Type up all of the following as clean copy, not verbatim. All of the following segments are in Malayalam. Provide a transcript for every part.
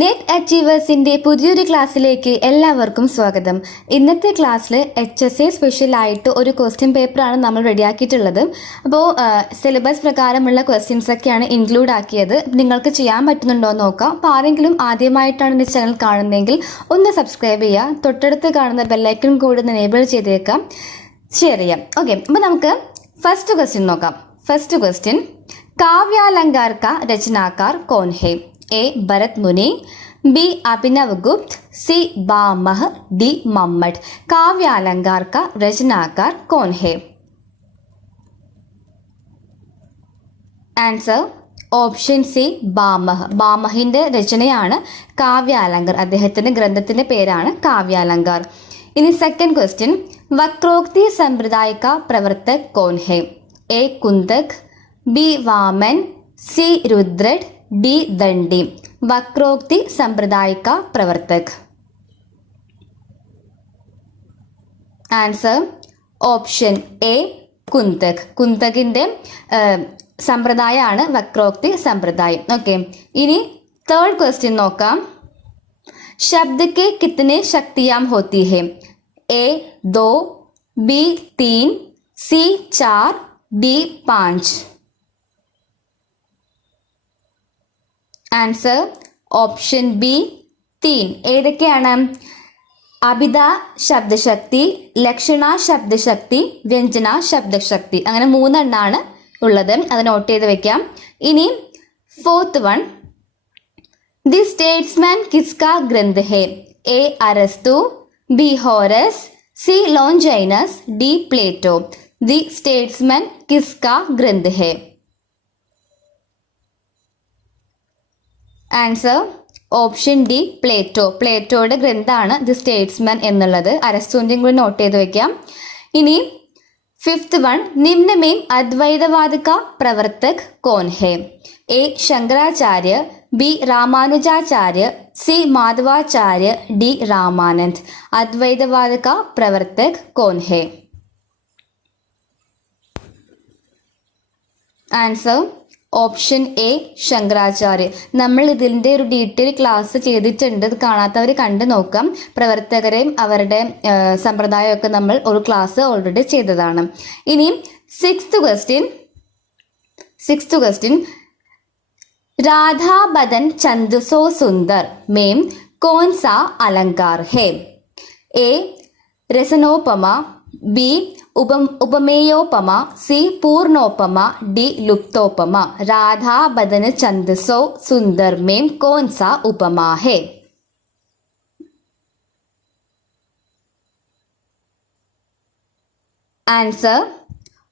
നെറ്റ് അച്ചീവേഴ്സിൻ്റെ പുതിയൊരു ക്ലാസ്സിലേക്ക് എല്ലാവർക്കും സ്വാഗതം. ഇന്നത്തെ ക്ലാസ്സിൽ HSA സ്പെഷ്യലായിട്ട് ഒരു ക്വസ്റ്റ്യൻ പേപ്പറാണ് നമ്മൾ റെഡിയാക്കിയിട്ടുള്ളത്. അപ്പോൾ സിലബസ് പ്രകാരമുള്ള ക്വസ്റ്റ്യൻസ് ഒക്കെയാണ് ഇൻക്ലൂഡ് ആക്കിയത്. നിങ്ങൾക്ക് ചെയ്യാൻ പറ്റുന്നുണ്ടോ എന്ന് നോക്കാം. അപ്പോൾ ആരെങ്കിലും ആദ്യമായിട്ടാണ് ഈ ചാനൽ കാണുന്നതെങ്കിൽ ഒന്ന് സബ്സ്ക്രൈബ് ചെയ്യുക. തൊട്ടടുത്ത് കാണുന്ന ബെല്ലൈക്കൺ കൂടി ഒന്ന് എനേബിൾ ചെയ്തേക്കാം, ഷെയർ ചെയ്യാം. ഓക്കെ, അപ്പോൾ നമുക്ക് ഫസ്റ്റ് ക്വസ്റ്റ്യൻ നോക്കാം. ഫസ്റ്റ് ക്വസ്റ്റ്യൻ, काव्यालंकार का रचनाकार कौन है? ए भरत मुनि, बी अभिनव गुप्त, सी बामह, डी मम्मट. काव्यालंकार का रचनाकार कौन है? Answer option C Bhamah. ബാമഹിൻ്റെ രചനയാണ് കാവ്യാലങ്കാർ. അദ്ദേഹത്തിൻ്റെ ഗ്രന്ഥത്തിൻ്റെ പേരാണ് കാവ്യാലങ്കാർ. ഇനി സെക്കൻഡ് ക്വസ്റ്റ്യൻ, വക്രോക്തി സമ്പ്രദായ का प्रवर्तक कौन है? A Kuntak, B Vaman, C Rudrat, D Dandi. वक्रोक्ति संप्रदाय का प्रवर्तक. Answer option A Kuntak. കുന്തകിൻ്റെ സമ്പ്രദായമാണ് വക്രോക്തി സമ്പ്രദായം. ഓക്കെ, ഇനി തേർഡ് ക്വസ്റ്റ്യൻ നോക്കാം. शब्द के कितने शक्तियां होती है? ए 2, बी 3, सी 4, डी 5. Answer option B 3. ഏതൊക്കെയാണ്? അഭിധ ശബ്ദശക്തി, ലക്ഷണ ശബ്ദശക്തി, വ്യഞ്ജന ശബ്ദശക്തി. അങ്ങനെ 3 എണ്ണമാണ് ഉള്ളത്. അത് നോട്ട് ചെയ്ത് വെക്കാം. ഇനി ഫോർത്ത് വൺ, ദി സ്റ്റേറ്റ്സ്മാൻ കിസ്കാ ഗ്രന്ഥ ഹേ? A Arastu, B Horace, C Longinus, D Plato. The statesman കിസ്കാ ഗ്രന്ഥ ഹേ? Answer option D Plato. പ്ലേറ്റോയുടെ ഗ്രന്ഥമാണ് ദി സ്റ്റേറ്റ്സ്മാൻ എന്നുള്ളത്. അരസ്തുവിൻ്റെയും കൂടി നോട്ട് ചെയ്ത് വയ്ക്കാം. ഇനി ഫിഫ്ത്ത് വൺ, നിമ്ന में अद्वैतवाद का प्रवर्तक कौन है? ए शंकराचार्य, बी रामानुजाचार्य, सी माधवाचार्य, डी रामानंद. अद्वैतवाद का प्रवर्तक कौन है? Answer option A Shankaracharya. നമ്മൾ ഇതിൻ്റെ ഒരു ഡീറ്റെയിൽ ക്ലാസ് ചെയ്തിട്ടുണ്ട്. ഇത് കാണാത്തവർ കണ്ടു നോക്കാം. പ്രവർത്തകരെയും അവരുടെ സമ്പ്രദായമൊക്കെ നമ്മൾ ഒരു ക്ലാസ് ഓൾറെഡി ചെയ്തതാണ്. ഇനി സിക്സ്ത് ക്വസ്റ്റ്യൻ, राधा बदन चंदसो सुंदर में कौन सा अलंकार है? ए रसनोपमा, बी उपमेयोपमा, सी पूर्णोपमा, डी लुप्तोपमा. राधा बदन चंदसो सुंदर में कौन सा उपमा है? ആൻസർ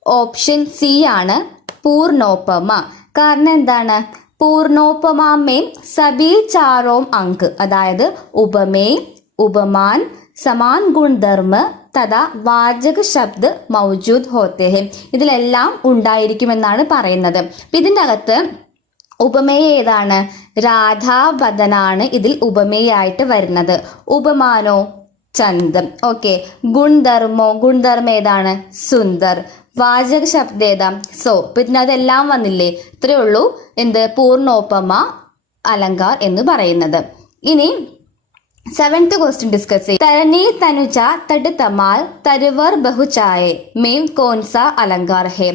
ഓപ്ഷൻ സി ആണ് പൂർണോപമ. കാരണം എന്താണ്? പൂർണോപമാമേം സബി ചാരോം അങ്ക്, അതായത് ഉപമേ, ഉപമാൻ, സമാൻ ഗുണധർമ്മ തഥാ വാചക ശബ്ദ മൗജൂദ് ഹോത്തെ ഹെ. ഇതിലെല്ലാം ഉണ്ടായിരിക്കുമെന്നാണ് പറയുന്നത്. ഇതിൻ്റെ അകത്ത് ഉപമേയ ഏതാണ്? രാധാബദനാണ് ഇതിൽ ഉപമേയായിട്ട് വരുന്നത്. ഉപമാനോ ചന്ദം. ഓക്കെ, ഗുണധർമ്മ ഏതാണ്? സുന്ദർ. വാചക ശബ്ദം ഏതാ? സോ. പിന്നെ അതെല്ലാം വന്നില്ലേ? ഇത്രയേ ഉള്ളൂ എന്ത് പൂർണോപമ അലങ്കാർ എന്ന് പറയുന്നത്. ഇനി സെവൻത് ക്വസ്റ്റ്യൻ ഡിസ്കസ് ചെയ്യും. തരണി തനുജ തട് തമാൽ തരുവർ ബഹുചായ മേം കോൻസ അലങ്കാർ ഹെ?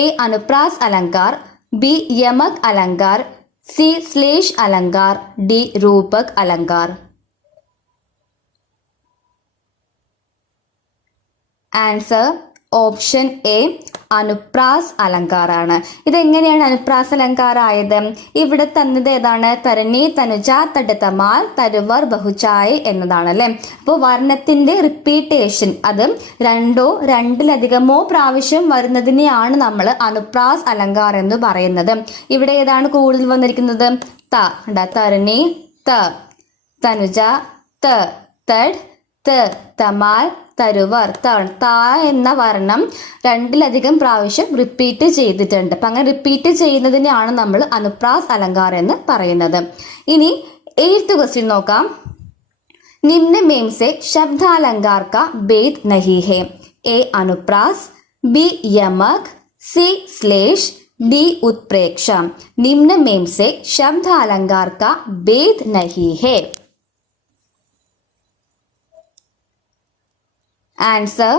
എ അനുപ്രാസ് അലങ്കാർ, ബി യമക് അലങ്കാർ, സി ശ്ലേഷ് അലങ്കാർ, ഡി രൂപക് അലങ്കാർ. ആൻസർ ഓപ്ഷൻ എ അനുപ്രാസ് അലങ്കാറാണ്. ഇതെങ്ങനെയാണ് അനുപ്രാസ് അലങ്കാരായത്? ഇവിടെ തന്നത് ഏതാണ്? തരണി തനുജ തട് തമാൽ തരുവർ ബഹുചായ എന്നതാണ് അല്ലേ. അപ്പോൾ വർണ്ണത്തിൻ്റെ റിപ്പീറ്റേഷൻ, അത് രണ്ടോ രണ്ടിലധികമോ പ്രാവശ്യം വരുന്നതിനെയാണ് നമ്മൾ അനുപ്രാസ് അലങ്കാർ എന്ന് പറയുന്നത്. ഇവിടെ ഏതാണ് കൂടുതൽ വന്നിരിക്കുന്നത്? ത. തരണി ത, തനുജ ത, തഡ് ത, തമാൽ തരുവർ ത. എന്ന വർണ്ണം രണ്ടിലധികം പ്രാവശ്യം റിപ്പീറ്റ് ചെയ്തിട്ടുണ്ട്. അപ്പം അങ്ങനെ റിപ്പീറ്റ് ചെയ്യുന്നതിനെയാണ് നമ്മൾ അനുപ്രാസ് അലങ്കാർ എന്ന് പറയുന്നത്. ഇനി എയ്ത്ത് ക്വസ്റ്റ്യൻ നോക്കാം. നിമ്ന മേം സെ ശബ്ദാലങ്കാർ കാ ഭേദ് നഹി ഹെ? എ അനുപ്രാസ്, ബി യമക്, सी श्लेष, डी उत्प्रेक्षा। निम्न में से शब्द अलंकार का भेद नहीं है। ആൻസർ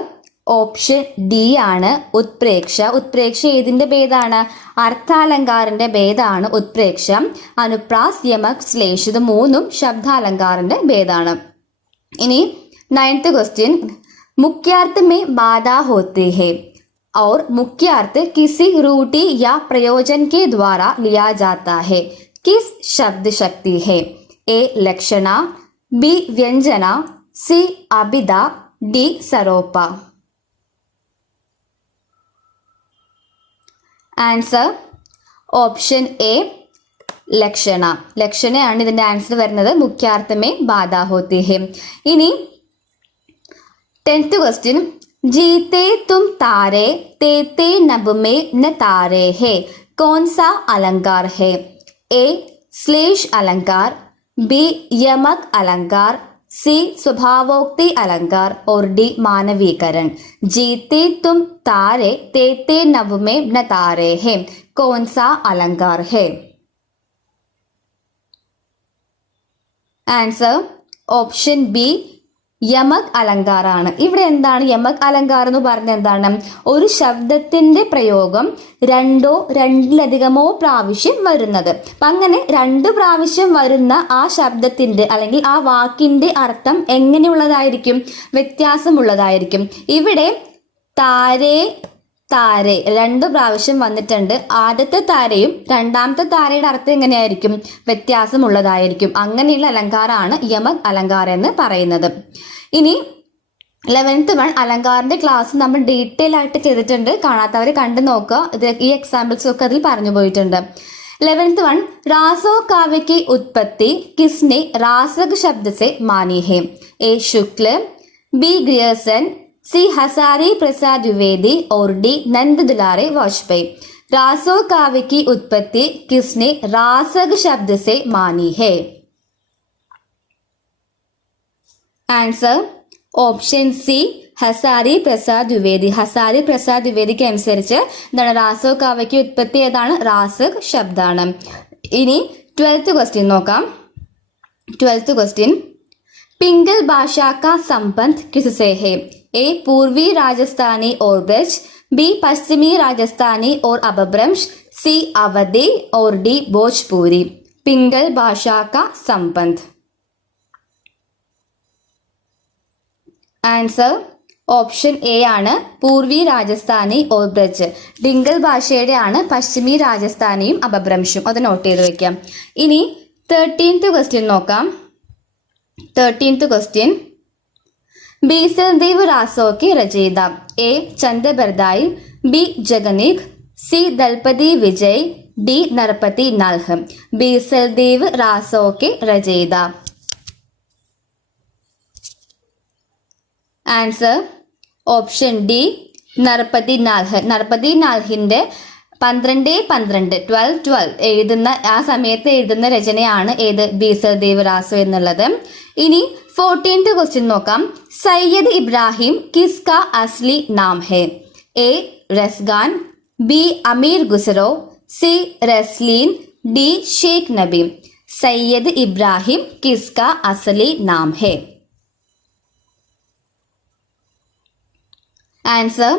ഓപ്ഷൻ ഡി ആണ് ഉത്പ്രേക്ഷ. ഉത്പ്രേക്ഷ ഏതിന്റെ ഭേദാണ്? അർത്ഥാലങ്കാറിന്റെ ഭേദാണ് ഉത്പ്രേക്ഷ. അനുപ്രാസ്, യമക്, ശ്ലേഷ് ഇത് മൂന്നും ശബ്ദാലങ്കാറിന്റെ ഭേദാണ്. ഇനി 9th क्वेश्चन, मुख्यार्थ में बाधा होती है और मुख्यार्थ किसी रूढ़ि या प्रयोजन के द्वारा लिया जाता है, किस शब्द शक्ति है? ए लक्षणा, बी व्यंजना, सी अभिधा, डी सरोपा. ആൻസർ ഓപ്ഷൻ എ ലക്ഷണ. ലക്ഷണയാണ് ഇതിന്റെ ആൻസർ വരുന്നത്. മുഖ്യാർത്ഥമേ ബാധാ ഹോത്തി ഹെ. ഇനി 10th क्वेश्चन, जीते तुम तारे तेते नभ में न तारे है, कौन सा अलंकार है? ए श्लेष अलंकार, बी यमक अलंकार, सी स्वभावोक्ति अलंकार और डी मानवीकरण. जीते तुम तारे तेते नभ में न तारे है, कौन सा अलंकार है? ആൻസർ ഓപ്ഷൻ ബി യമക് അലങ്കാറാണ്. ഇവിടെ എന്താണ് യമക് അലങ്കാർ എന്ന് പറഞ്ഞ എന്താണ്? ഒരു ശബ്ദത്തിന്റെ പ്രയോഗം രണ്ടോ രണ്ടിലധികമോ പ്രാവശ്യം വരുന്നത്. അപ്പം അങ്ങനെ 2 പ്രാവശ്യം വരുന്ന ആ ശബ്ദത്തിന്റെ അല്ലെങ്കിൽ ആ വാക്കിന്റെ അർത്ഥം എങ്ങനെയുള്ളതായിരിക്കും? വ്യത്യാസമുള്ളതായിരിക്കും. ഇവിടെ താരേ താരെ 2 പ്രാവശ്യം വന്നിട്ടുണ്ട്. ആദ്യത്തെ താരയും രണ്ടാമത്തെ താരയുടെ അർത്ഥം എങ്ങനെയായിരിക്കും? വ്യത്യാസമുള്ളതായിരിക്കും. അങ്ങനെയുള്ള അലങ്കാരമാണ് യമക് അലങ്കാർ എന്ന് പറയുന്നത്. ഇനി 11th 1 അലങ്കാറിന്റെ ക്ലാസ് നമ്മൾ ഡീറ്റെയിൽ ആയിട്ട് ചെയ്തിട്ടുണ്ട്. കാണാത്തവരെ കണ്ടു നോക്കുക. ഇത് ഈ എക്സാമ്പിൾസ് ഒക്കെ അതിൽ പറഞ്ഞു പോയിട്ടുണ്ട്. 11th 1 रासो काव्य की उत्पत्ति किसने रासक शब्द से मानी है? ए शुक्ल, बी ग्रियर्सन, सी हजारी प्रसाद द्विवेदी और डी नंद दुलारे वाजपेयी. रासो काव्य की उत्पत्ति किसने रासक शब्द से मानी है? Answer option C Hazari Prasad Dwivedi. Hazari Prasad ദ്വിവേദിക്ക് അനുസരിച്ച് എന്താണ് റാസോ കാവ്യയ്ക്ക് ഉത്പത്തി ഏതാണ്? റാസക് ശബ്ദാണ്. ഇനി 12th क्वेश्चन നോക്കാം. 12th क्वेश्चन, पिंगल भाषा का संबंध किससे है? ए पूर्वी राजस्थानी और ब्रज, बी पश्चिमी राजस्थानी और अपभ्रंश, सी अवधी और डी भोजपुरी. पिंगल भाषा का संबंध. ആൻസർ ഓപ്ഷൻ എ ആണ് പൂർവി രാജസ്ഥാനി ഓർ ബ്രജ്. ഡിംഗൽ ഭാഷയുടെ ആണ് പശ്ചിമി രാജസ്ഥാനിയും അപഭ്രംശും. അത് നോട്ട് ചെയ്ത് വെക്കാം. ഇനി 13th क्वेश्चन നോക്കാം. 13th क्वेश्चन, बीसलदेव रासो की रचयिता. A Chandbardai, B Jagnik, C Dalpati Vijay, D Narpati Nalh. Bisaldev Raso के रचयिता. Answer option D Narpati Nalh. Narpati നാൽഹിന്റെ 12-12 എഴുതുന്ന ആ സമയത്ത് എഴുതുന്ന രചനയാണ് ഏത്? ബീസൽദേവ് റാസോ എന്നുള്ളത്. ഇനി 14th क्वेश्चन നോക്കാം. സയ്യദ് ഇബ്രാഹിം കിസ്ക അസ്ലി നാം ഹെ? A Raskhan, B Amir Khusro, C Rasleen, D Shekh Nabi. Sayyid Ibrahim किसका असली नाम है? Answer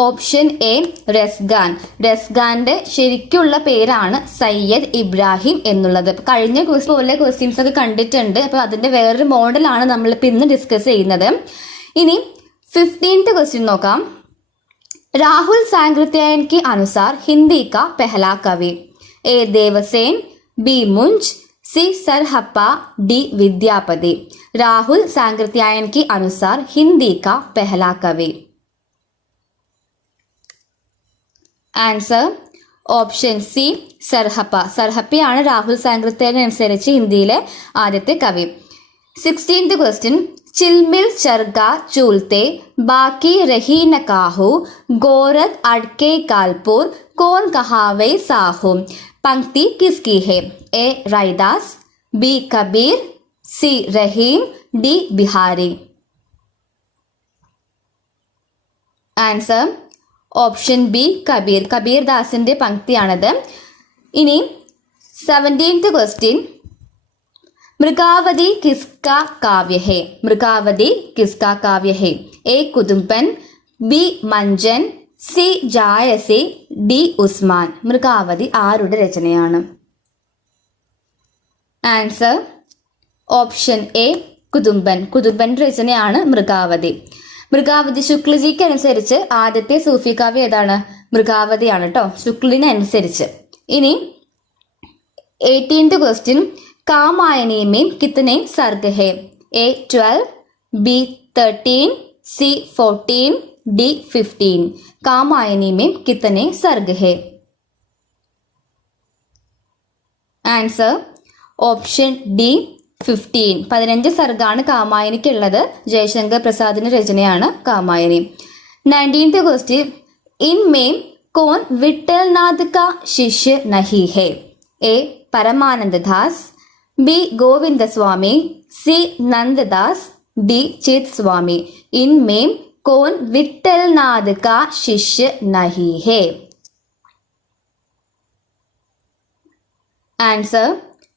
option A Raskhan. റസ്ഗാന്റെ ശരിക്കുള്ള പേരാണ് സയ്യദ് ഇബ്രാഹിം എന്നുള്ളത്. കഴിഞ്ഞ പോലെ ക്വസ്റ്റ്യൻസ് ഒക്കെ കണ്ടിട്ടുണ്ട്. അപ്പോൾ അതിന്റെ വേറൊരു മോഡലാണ് നമ്മളിപ്പോൾ ഇന്ന് ഡിസ്കസ് ചെയ്യുന്നത്. ഇനി 15th क्वेश्चन നോക്കാം. राहुल सांकृत्यायन के अनुसार हिंदी का पहला कवि. ए Devsen, B Munj, C Sarhappa, D Vidyapati. Rahul Sankrityayan के अनुसार हिंदी का पहला कवि. Answer option C Sarhappa. സർഹപ്പയാണ് രാഹുൽ സാങ്കൃത്യായൻ അനുസരിച്ച് ഹിന്ദിയിലെ ആദ്യത്തെ കവി. 16th क्वेश्चन, चिलमिल चरगा चूलते बाकी रही न काहू, गोरख अड़के कालपुर कौन कहावे साहू. पंक्ति किसकी है? A Raidas, B Kabir, C Rahim, D Bihari. Answer option B Kabir. Kabir ദാസിന്റെ പങ്ക്തിയാണത്. ഇനി 17th ക്വസ്റ്റ്യൻ. മൃഗാവതി കിസ്കാ കാവ്യ ഹേ. മൃഗാവതി കിസ്കാ കാവ്യ ഹേ. A Kutuban, B Manjhan, C Jayasi, D Usman. Mrigavati ആരുടെ രചനയാണ്? Answer option A Kutuban. കുതുംബന്റെ രചനയാണ് മൃഗാവതി. മൃഗാവതി ശുക്ലജിക്ക് അനുസരിച്ച് ആദ്യത്തെ സൂഫി കാവ്യം ഏതാണ്? മൃഗാവതിയാണ് കേട്ടോ, ശുക്ലിന് അനുസരിച്ച്. ഇനി 18th ക്വസ്റ്റ്യൻ. കാമായനി में कितने सर्ग है? A 12, B 13, C 14, D 15. Kamayani में कितने सर्ग है? Answer option D 15. 15 സർഗാണ് കാമായനിക്കുള്ളത്. ജയശങ്കർ പ്രസാദിന്റെ രചനയാണ് കാമായനി. 19th question. इनमें कौन विट्ठलनाथ का शिष्य नहीं है? A Parmanand Das, B Govind Swami, C Nanddas, D Chit Swami. इनमें कौन विट्ठलनाथ का शिष्य नहीं है? Answer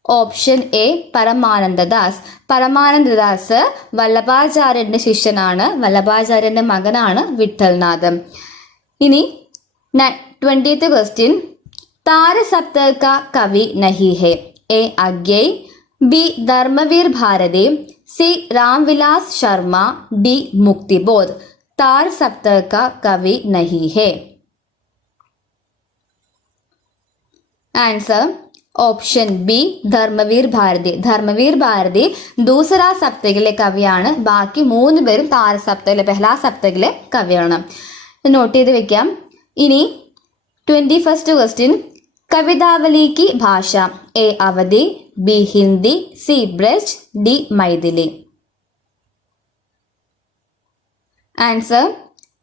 option A Parmanandadas. Parmanandadas വല്ലഭാചാര്യന്റെ ശിഷ്യനാണ്. വല്ലഭാചാര്യന്റെ മകനാണ് വിട്ടൽനാഥ്. ഇനി 20th ക്വസ്റ്റ്യൻ. താരസപ്തക का कवि नहीं है? A Agyeya, B Dharmveer Bharti, C Ramvilas Sharma, D Muktibodh. Tar Saptak का कवि नहीं है. Answer option B Dharmveer Bharti. Dharmveer Bharti ദൂസരാ സപ്തകിലെ കവിയാണ്. ബാക്കി 3 പേരും താരസപ്തകിലെ പെഹ്ലാ സപ്തകിലെ കവിയാണ്. നോട്ട് ചെയ്ത് വെക്കാം. ഇനി 21st ക്വസ്റ്റ്യൻ. കവിതാവലി की ഭാഷ. A Awadhi, B Hindi, C Braj, D Maithili. Answer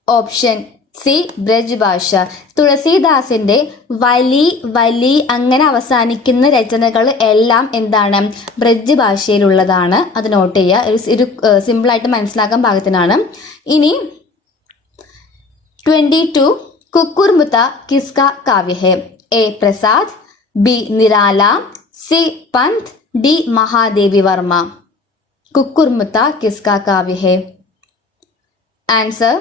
option C Braj Bhasha. തുളസീദാസിന്റെ വലി വലി അങ്ങനെ അവസാനിക്കുന്ന രചനകൾ എല്ലാം എന്താണ്? ബ്രജ് ഭാഷയിലുള്ളതാണ്. അത് നോട്ട് ചെയ്യുക. ഒരു സിമ്പിളായിട്ട് മനസ്സിലാക്കാൻ പാകത്തിനാണ്. ഇനി 22. കുക്കുർമുത്ത കിസ്കാ കാവ്യ ഹേ? A Prasad, B Nirala, C Pant, D Mahadevi Verma. Kukurmutta കിസ്കാ കാവ്യ ഹേ? Answer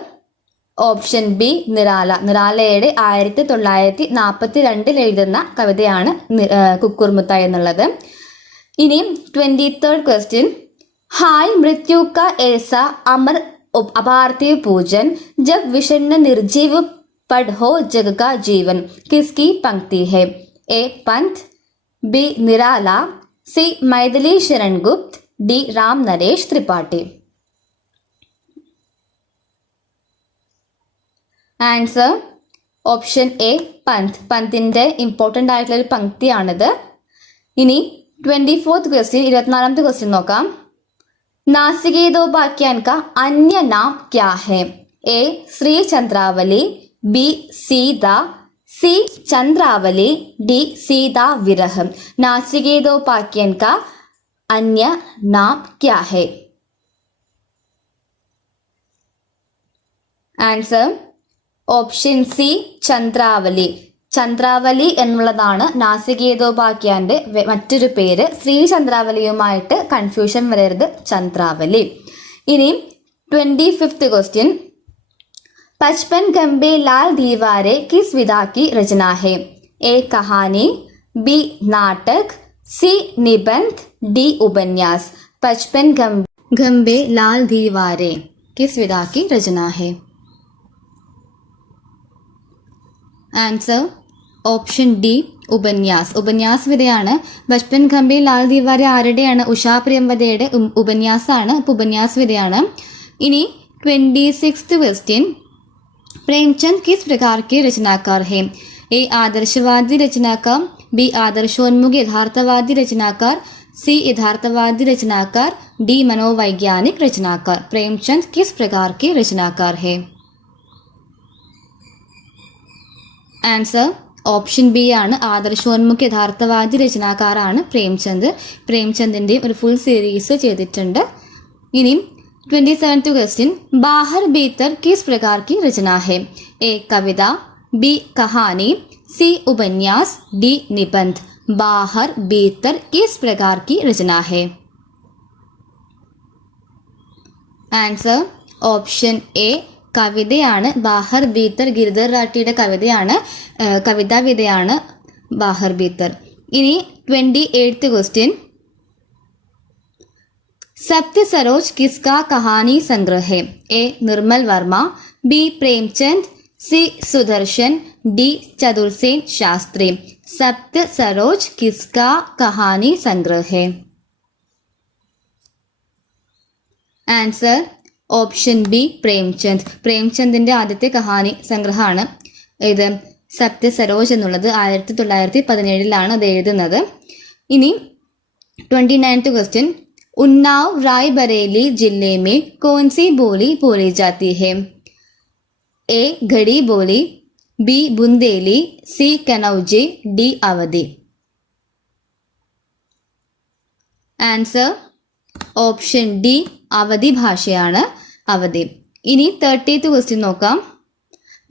option B Nirala. നിരാലയുടെ 1942 എഴുതുന്ന കവിതയാണ് കുക്കുർമുത്ത എന്നുള്ളത്. ഇനി 23rd ക്വസ്റ്റ്യൻ. ഹായ് മൃത്യു കാ ऐसा अमर अपार्थिव पूजन जब विषण्ण निर्जीव पढ़ हो जग का जीवन. किसकी पंक्ति है? ए Pant, B Nirala, C Maithili Sharan Gupt, D Ram Naresh Tripathi. Answer option A പന്ത്. പന്തിന്റെ ഇമ്പോർട്ടൻ്റ് ആയിട്ടുള്ള ഒരു പങ്ക്തിയാണിത്. ഇനി 24th ക്വസ്റ്റ്യൻ. 24th ക്വസ്റ്റ്യൻ നോക്കാം. नासिकेदोपाख्यान का अन्य नाम क्या है? A Shri Chandravali, B Sita, C Chandravali, D Sita Virah. Nasiketopakhyan का अन्य नाम क्या है? Answer option C Chandravali. Chandravali എന്നുള്ളതാണ് നാസികേതോപാഖ്യാന്റെ മറ്റൊരു പേര്. ശ്രീ ചന്ദ്രാവലിയുമായിട്ട് കൺഫ്യൂഷൻ വരരുത്. ചന്ദ്രാവലി. ഇനി 25th ക്വസ്റ്റ്യൻ. 55 गंबे लाल दीवारें किस विधा की रचना है? ए कहानी, बी नाटक, सी निबंध, डी उपन्यास. 55 गंबे लाल दीवारें किस विधा की रचना है? ആൻസർ ഓപ്ഷൻ ഡി ഉപന്യാസ്. ഉപന്യാസ് വിധയാണ്. ബച്പൻ ഖംബി ലാൽ ദീവാരെ ആരുടെയാണ്? ഉഷാ പ്രിയംവദയുടെ ഉപന്യാസാണ്. അപ്പോൾ ഉപന്യാസ് വിധയാണ്. ഇനി 26th क्वेश्चन. प्रेमचंद किस प्रकार के रचनाकार हैं? ए आदर्शवादी रचनाकार, बी आदर्शोन्मुख यथार्थवादी रचनाकार, सी यथार्थवादी रचनाकार, डी मनोवैज्ञानिक रचनाकार. प्रेमचंद किस प्रकार के रचनाकार है? ആൻസർ ഓപ്ഷൻ ബി ആണ്. ആദർശോന്മുഖ യഥാർത്ഥവാദി രചനാകാരാണ് പ്രേംചന്ദ്. പ്രേംചന്ദിൻ്റെയും ഒരു ഫുൾ സീരീസ് ചെയ്തിട്ടുണ്ട്. ഇനി 27th क्वेश्चन, बाहर भीतर किस प्रकार की रचना है? ए कविता, बी कहानी, सी उपन्यास, डी निबंध. बाहर भीतर किस प्रकार की रचना है? ആൻസർ ഓപ്ഷൻ എ കവിതയാണ്. ബാഹർ ഭീത്തർ ഗിരിധർ റാഠിയുടെ കവിതാവിധയാണ് ബാഹർ ഭീത്തർ. ഇനി 28th ക്വസ്റ്റ്യൻ, सत्य सरोज किसका कहानी संग्रह है? A Nirmal Verma, B Premchand, C Sudarshan, D Chatursen Shastri. Satya Saroj किसका कहानी संग्रह है? Answer option B Premchand. പ്രേംചന്ദിന്റെ ആദ്യത്തെ കഹാനി സംഗ്രഹമാണ് ഇത് സത്യ സരോജ് എന്നുള്ളത്. 1917 അത് എഴുതുന്നത്. ഇനി 29th क्वेश्चन, उन्नाव रायबरेली जिले में कौन सी बोली बोली जाती है? ए घड़ी बोली, बी बुंदेली, सी कनौजी, डी अवधि. ആൻസർ ഓപ്ഷൻ ഡി അവധി ഭാഷയാണ് അവധി. ഇനി 30th ക്വസ്റ്റ്യൻ നോക്കാം.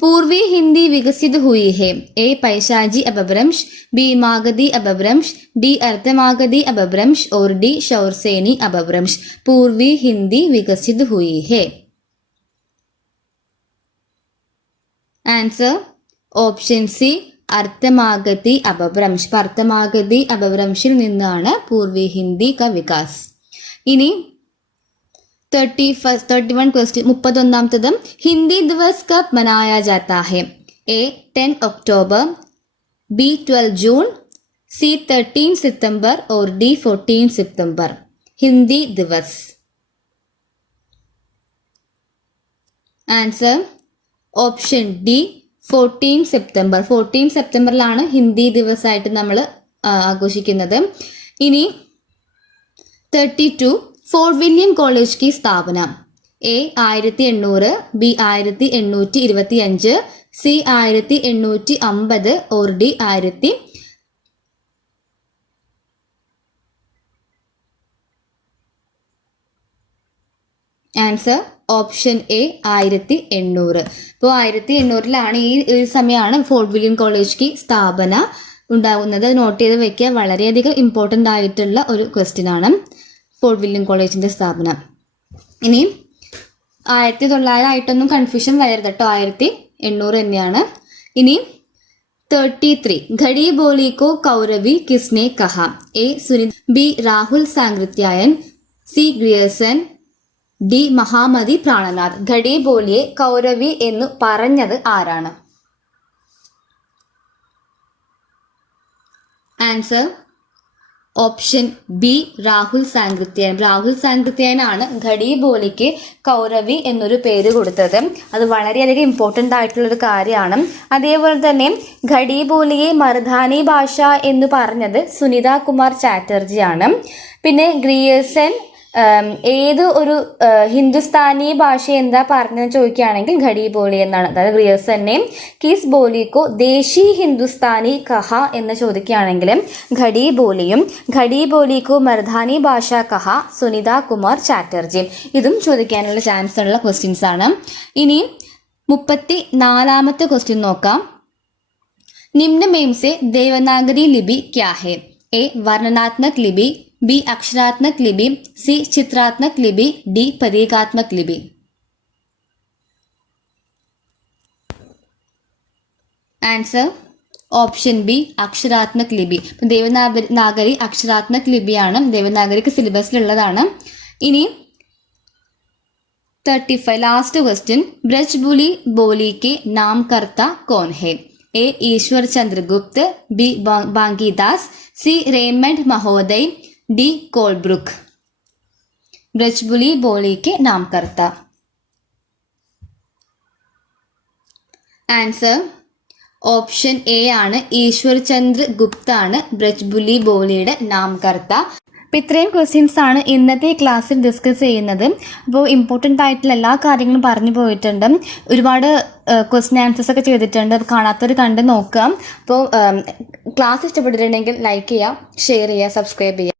पूर्वी हिंदी विकसित हुई है? ए पैशाजी अपभ्रंश, बी मागधी अपभ्रंश, डी अर्धमागधी अपभ्रंश और डी शौरसेनी अपभ्रंश. पूर्वी हिंदी विकसित हुई है. Answer option C Ardhamagadhi Apabhramsh. Ardhamagadhi അപഭ്രംശിൽ നിന്നാണ് പൂർവി ഹിന്ദി ക വികാസ്. ഇനി 31 क्वेश्चन, 31th, हिंदी दिवस कब मनाया जाता है? ए 10 अक्टूबर, बी 12 जून, सी 13 सितंबर और डी 14 सितंबर. Hindi Diwas. Answer option D 14 September. 14 സെപ്റ്റംബറിലാണ് ഹിന്ദി ദിവസമായിട്ട് നമ്മൾ ആഘോഷിക്കുന്നത്. ഇനി 32, ഫോർട്ട് വില്യം കോളേജ് की സ്ഥാപന. എ 1800, ബി 1825, സി 1850 और डी 1000. Answer option A 1800. അപ്പോൾ 1800 ഈ സമയമാണ് ഫോർട്ട് വില്യം കോളേജ് की സ്ഥാപന ഉണ്ടാകുന്നത്. നോട്ട് ചെയ്ത് വെക്കുക, വളരെയധികം ഇമ്പോർട്ടൻ്റ് ആയിട്ടുള്ള ഒരു ക്വസ്റ്റ്യൻ ആണ് ഫോർട്ട് വില്യം കോളേജിൻ്റെ സ്ഥാപനം. ഇനി 1900 ആയിട്ടൊന്നും കൺഫ്യൂഷൻ വരരുത് കേട്ടോ, 1800 തന്നെയാണ്. ഇനി 33, घड़ी बोली को कौरवी किसने कहा? A Sunil, B Rahul Sankrityayan, C Grierson, D Mahamati Prannath. Khadi ബോലിയെ കൗരവി എന്ന് പറഞ്ഞത് ആരാണ്? Answer option B Rahul Sankrityayan. Rahul സാങ്കൃത്യായനാണ് ഘടി ബോലിക്ക് കൗരവി എന്നൊരു പേര് കൊടുത്തത്. അത് വളരെയധികം ഇമ്പോർട്ടൻ്റ് ആയിട്ടുള്ളൊരു കാര്യമാണ്. അതേപോലെ തന്നെ ഘടി ബോലിയെ മർദാനി ഭാഷ എന്ന് പറഞ്ഞത് സുനിത കുമാർ ചാറ്റർജിയാണ്. പിന്നെ ഗ്രിയർസൺ ഏത് ഒരു ഹിന്ദുസ്ഥാനി ഭാഷ എന്താ പറഞ്ഞതെന്ന് ചോദിക്കുകയാണെങ്കിൽ ഘടി ബോലി എന്നാണ്. അതായത് ഗ്രിയർസനെ കിസ് ബോലിക്കോ ദേശി ഹിന്ദുസ്ഥാനി കഹ എന്ന് ചോദിക്കുകയാണെങ്കിൽ ഘടി ബോലിയും, ഘടി ബോലിക്കോ മർദാനി ഭാഷ കഹ സുനിത കുമാർ ചാറ്റർജി. ഇതും ചോദിക്കാനുള്ള ചാൻസ് ഉള്ള ക്വസ്റ്റ്യൻസ് ആണ്. ഇനി 34th ക്വസ്റ്റ്യൻ നോക്കാം. निम्न में से देवनागरी लिपि क्या है? ए वर्णनात्मक लिपि, बी अक्षरात्मक लिपि, सी चित्रात्मक लिपि, डी प्रतीकात्मक लिपि. ആൻസർ ഓപ്ഷൻ ബി അക്ഷരാത്മക് ലിപി. ദേവനാഗരി അക്ഷരാത്മക് ലിപിയാണ്, ദേവനാഗരിക്ക് സിലബസിലുള്ളതാണ്. ഇനി 35 लास्ट क्वेश्चन, ब्रजबुली बोली के नामकर्ता कौन है? ए ईश्वर चंद्र गुप्त, बी बांगीदास, सी रेमंड महोदय, डी कोलब्रुक. ब्रजबुली बोली के नामकर्ता. ആൻസർ ഓപ്ഷൻ എ ആണ്, ഈശ്വർ ചന്ദ്ര ഗുപ്ത ആണ് ബ്രജ്ബുലി ബോലിയുടെ നാമകർത്ത. അപ്പോൾ ഇത്രയും ക്വസ്റ്റ്യൻസ് ആണ് ഇന്നത്തെ ക്ലാസ്സിൽ ഡിസ്കസ് ചെയ്യുന്നത്. അപ്പോൾ ഇമ്പോർട്ടൻ്റ് ആയിട്ടുള്ള എല്ലാ കാര്യങ്ങളും പറഞ്ഞു പോയിട്ടുണ്ട്. ഒരുപാട് ക്വസ്റ്റ്യൻ ആൻസേഴ്സ് ഒക്കെ ചെയ്തിട്ടുണ്ട്. കാണാത്തവർ കണ്ട് നോക്കാം. അപ്പോൾ ക്ലാസ് ഇഷ്ടപ്പെട്ടിട്ടുണ്ടെങ്കിൽ ലൈക്ക് ചെയ്യുക, ഷെയർ ചെയ്യുക, സബ്സ്ക്രൈബ് ചെയ്യുക.